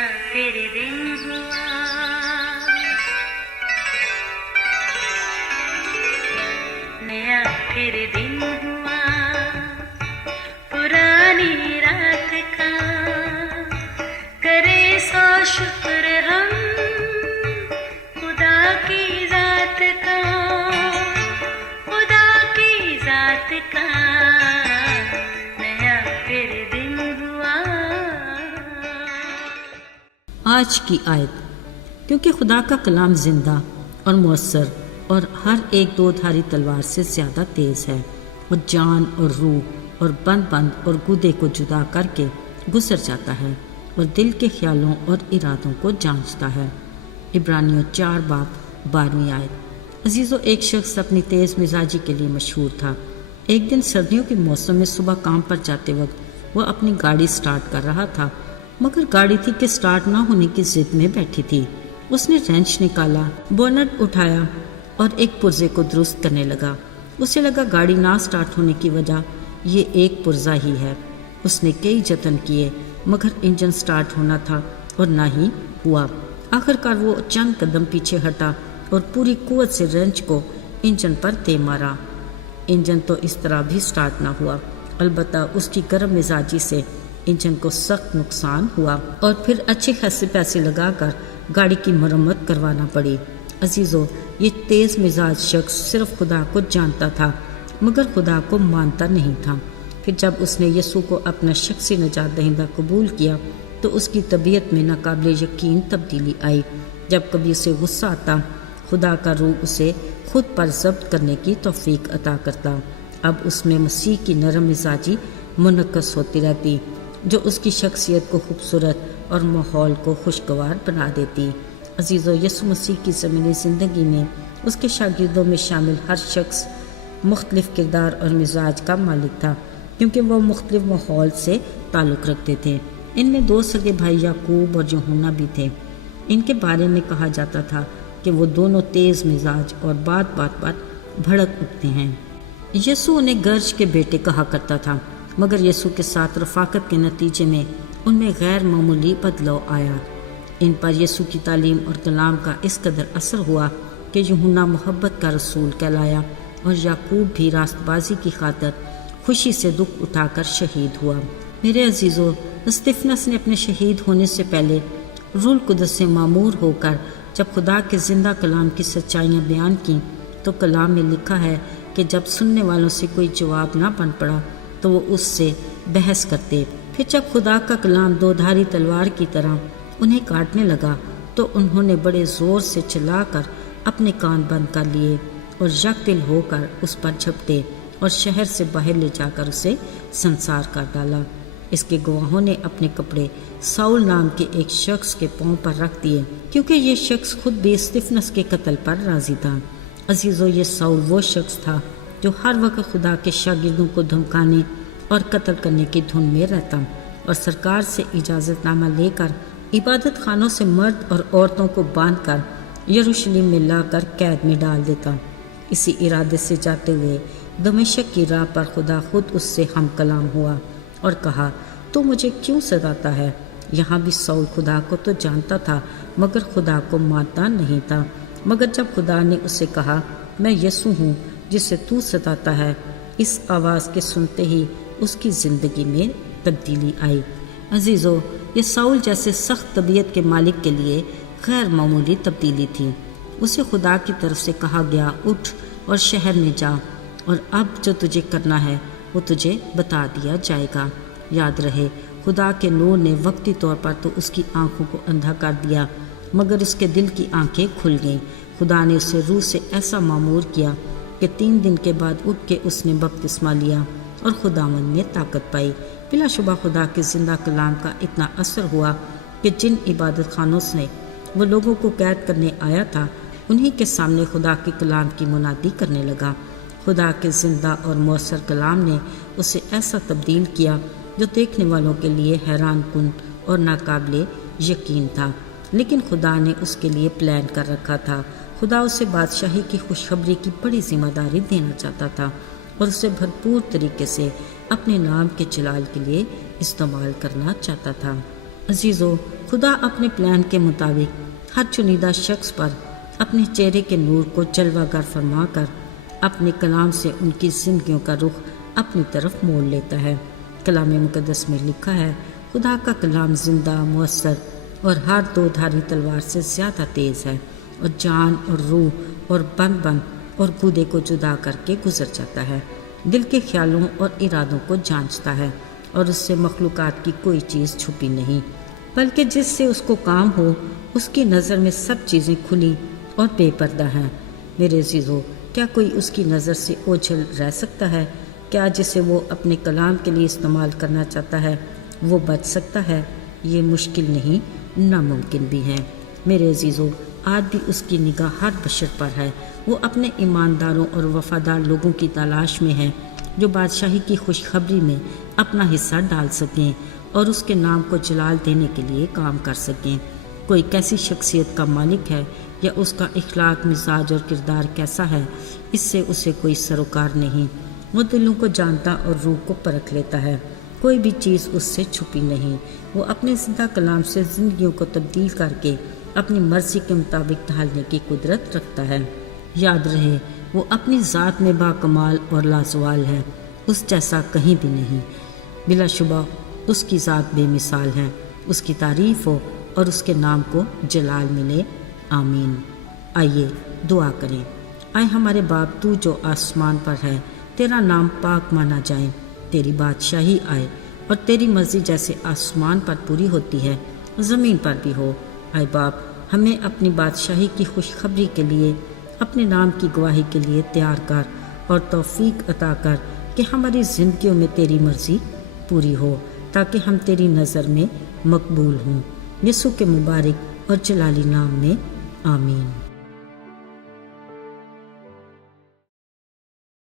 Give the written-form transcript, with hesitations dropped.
नया फिर दिन हुआ, नया फिर दिन हुआ, पुरानी रात का करे सौ शुक्र हम खुदा की जात का, खुदा की जात का नया फिर दिन हुआ। आज की आयत। क्योंकि खुदा का कलाम जिंदा और मौसर और हर एक दो धारी तलवार से ज़्यादा तेज़ है और जान और रूह और बंद और गुदे को जुदा करके गुजर जाता है और दिल के ख्यालों और इरादों को जांचता है। इब्रानियों 4:12 आयत। अजीज़ों, एक शख्स अपनी तेज़ मिजाजी के लिए मशहूर था। एक दिन सर्दियों के मौसम में सुबह काम पर जाते वक्त वह अपनी गाड़ी स्टार्ट कर रहा था, मगर गाड़ी थी कि स्टार्ट ना होने की जिद में बैठी थी। उसने रेंच निकाला, बोनट उठाया और एक पुर्जे को दुरुस्त करने लगा। उसे लगा गाड़ी ना स्टार्ट होने की वजह ये एक पुर्जा ही है। उसने कई जतन किए मगर इंजन स्टार्ट होना था और ना ही हुआ। आखिरकार वो चंद कदम पीछे हटा और पूरी कुव्वत से रेंच को इंजन पर दे मारा। इंजन तो इस तरह भी स्टार्ट ना हुआ। अलबत्ता उसकी गर्म मिजाजी से इंजन को सख्त नुकसान हुआ और फिर अच्छे खासे पैसे लगाकर गाड़ी की मरम्मत करवाना पड़ी। अजीज़ों, ये तेज़ मिजाज शख्स सिर्फ खुदा को जानता था मगर खुदा को मानता नहीं था। फिर जब उसने यीशु को अपना शख्सी निजात दहिंदा कबूल किया तो उसकी तबीयत में नाकाबिले यकीन तब्दीली आई। जब कभी उसे गुस्सा आता, खुदा का रूह उसे खुद पर ज़ब्त करने की तौफीक अता करता। अब उसमें मसीह की नरम मिजाजी मुनक्कस होती रहती जो उसकी शख्सियत को खूबसूरत और माहौल को खुशगवार बना देती। अजीज़ों, यीशु मसीह की ज़मीनी ज़िंदगी में उसके शागिर्दों में शामिल हर शख्स मुख्तलिफ़ किरदार और मिजाज का मालिक था, क्योंकि वह मुख्तलिफ़ माहौल से ताल्लुक़ रखते थे। इनमें दो सगे भाई याकूब और यूहन्ना भी थे। इनके बारे में कहा जाता था कि वो दोनों तेज़ मिजाज और बात पर भड़क उठते हैं। यीशु उन्हें गर्ज के बेटे कहा करता था, मगर यीशु के साथ रफ़ाकत के नतीजे में उनमें गैर मामूली बदलाव आया। इन पर यीशु की तालीम और कलाम का इस कदर असर हुआ कि यूहन्ना मोहब्बत का रसूल कहलाया और याकूब भी रास्तबाजी की खातिर खुशी से दुख उठाकर शहीद हुआ। मेरे अजीज़ों, स्तिफनस ने अपने शहीद होने से पहले रूह कुदस से मामूर होकर जब खुदा के ज़िंदा कलाम की सच्चाइयाँ बयान की तो कलाम में लिखा है कि जब सुनने वालों से कोई जवाब ना बन पड़ा तो वो उससे बहस करते। फिर जब खुदा का कलाम दोधारी तलवार की तरह उन्हें काटने लगा तो उन्होंने बड़े ज़ोर से चिल्लाकर अपने कान बंद कर लिए और यकदिल होकर उस पर झपटे और शहर से बाहर ले जाकर उसे संसार कर डाला। इसके गवाहों ने अपने कपड़े साउल नाम के एक शख्स के पांव पर रख दिए, क्योंकि ये शख्स खुद भी स्तिफनस के कत्ल पर राजी था। अजीज़ों, ये साउल वो शख्स था जो हर वक्त खुदा के शागिर्दों को धमकाने और कत्ल करने की धुन में रहता और सरकार से इजाज़तनामा लेकर इबादत खानों से मर्द और औरतों को बांधकर यरूशलेम में लाकर कैद में डाल देता। इसी इरादे से जाते हुए दमिश्क की राह पर खुदा खुद उससे हम कलाम हुआ और कहा, तो मुझे क्यों सताता है? यहाँ भी साउल खुदा को तो जानता था मगर खुदा को मानता नहीं था। मगर जब खुदा ने उसे कहा, मैं यीशु हूँ जिसे तू सताता है, इस आवाज़ के सुनते ही उसकी ज़िंदगी में तब्दीली आई। अजीज़ों, ये साउल जैसे सख्त तबीयत के मालिक के लिए गैर मामूली तब्दीली थी। उसे खुदा की तरफ से कहा गया, उठ और शहर में जा और अब जो तुझे करना है वो तुझे बता दिया जाएगा। याद रहे, खुदा के नूर ने वक्ती तौर पर तो उसकी आंखों को अंधा कर दिया मगर उसके दिल की आंखें खुल गईं। खुदा ने उसे रूह से ऐसा मामूर किया कि 3 दिन के बाद उठ के उसने बपतिस्मा लिया और खुदावन में ताकत पाई। बिलाशुबा खुदा के ज़िंदा कलाम का इतना असर हुआ कि जिन इबादत खानों से वो लोगों को कैद करने आया था उन्हीं के सामने खुदा के कलाम की मुनादी करने लगा। खुदा के ज़िंदा और मौसर कलाम ने उसे ऐसा तब्दील किया जो देखने वालों के लिए हैरान कुन और नाकाबिले यकीन था, लेकिन खुदा ने उसके लिए प्लान कर रखा था। खुदा उसे बादशाही की खुशखबरी की बड़ी जिम्मेदारी देना चाहता था और उसे भरपूर तरीके से अपने नाम के जलाल के लिए इस्तेमाल करना चाहता था। عزیزو، خدا اپنے پلان کے مطابق ہر چنیدہ شخص پر اپنے چہرے کے نور کو جلوہ گر فرما کر اپنے کلام سے ان کی زندگیوں کا رخ اپنی طرف موڑ لیتا ہے۔ کلام مقدس میں لکھا ہے، خدا کا کلام زندہ، مؤثر اور ہر دو دھاری تلوار سے زیادہ تیز ہے اور جان اور روح اور بند اور گودے کو جدا کر کے گزر جاتا ہے، دل کے خیالوں اور ارادوں کو جانچتا ہے، اور اس سے مخلوقات کی کوئی چیز چھپی نہیں، بلکہ جس سے اس کو کام ہو اس کی نظر میں سب چیزیں کھلی اور بے پردہ ہیں۔ میرے عزیزو، کیا کوئی اس کی نظر سے اوجھل رہ سکتا ہے؟ کیا جسے وہ اپنے کلام کے لیے استعمال کرنا چاہتا ہے وہ بچ سکتا ہے؟ یہ مشکل نہیں، ناممکن بھی ہے۔ میرے عزیزو، آج بھی اس کی نگاہ ہر بشر پر ہے۔ وہ اپنے ایمانداروں اور وفادار لوگوں کی تلاش میں ہے جو بادشاہی کی خوشخبری میں اپنا حصہ ڈال سکیں اور اس کے نام کو جلال دینے کے لیے کام کر سکیں۔ کوئی کیسی شخصیت کا مالک ہے یا اس کا اخلاق، مزاج اور کردار کیسا ہے، اس سے اسے کوئی سروکار نہیں۔ وہ دلوں کو جانتا اور روح کو پرکھ لیتا ہے، کوئی بھی چیز اس سے چھپی نہیں۔ وہ اپنے زندہ کلام سے زندگیوں کو تبدیل کر کے اپنی مرضی کے مطابق ڈھالنے کی قدرت رکھتا ہے۔ یاد رہے، وہ اپنی ذات میں باکمال اور لازوال ہے، اس جیسا کہیں بھی نہیں۔ بلا شبہ اس کی ذات بے مثال ہے، اس کی تعریف ہو اور اس کے نام کو جلال ملے، آمین۔ آئیے دعا کریں۔ اے ہمارے باپ، تو جو آسمان پر ہے، تیرا نام پاک مانا جائے، تیری بادشاہی آئے اور تیری مرضی جیسے آسمان پر پوری ہوتی ہے زمین پر بھی ہو۔ اے باپ، ہمیں اپنی بادشاہی کی خوشخبری کے لیے، اپنے نام کی گواہی کے لیے تیار کر اور توفیق عطا کر کہ ہماری زندگیوں میں تیری مرضی پوری ہو، تاکہ ہم تیری نظر میں مقبول ہوں۔ یسوع کے مبارک اور جلالی نام میں، آمین۔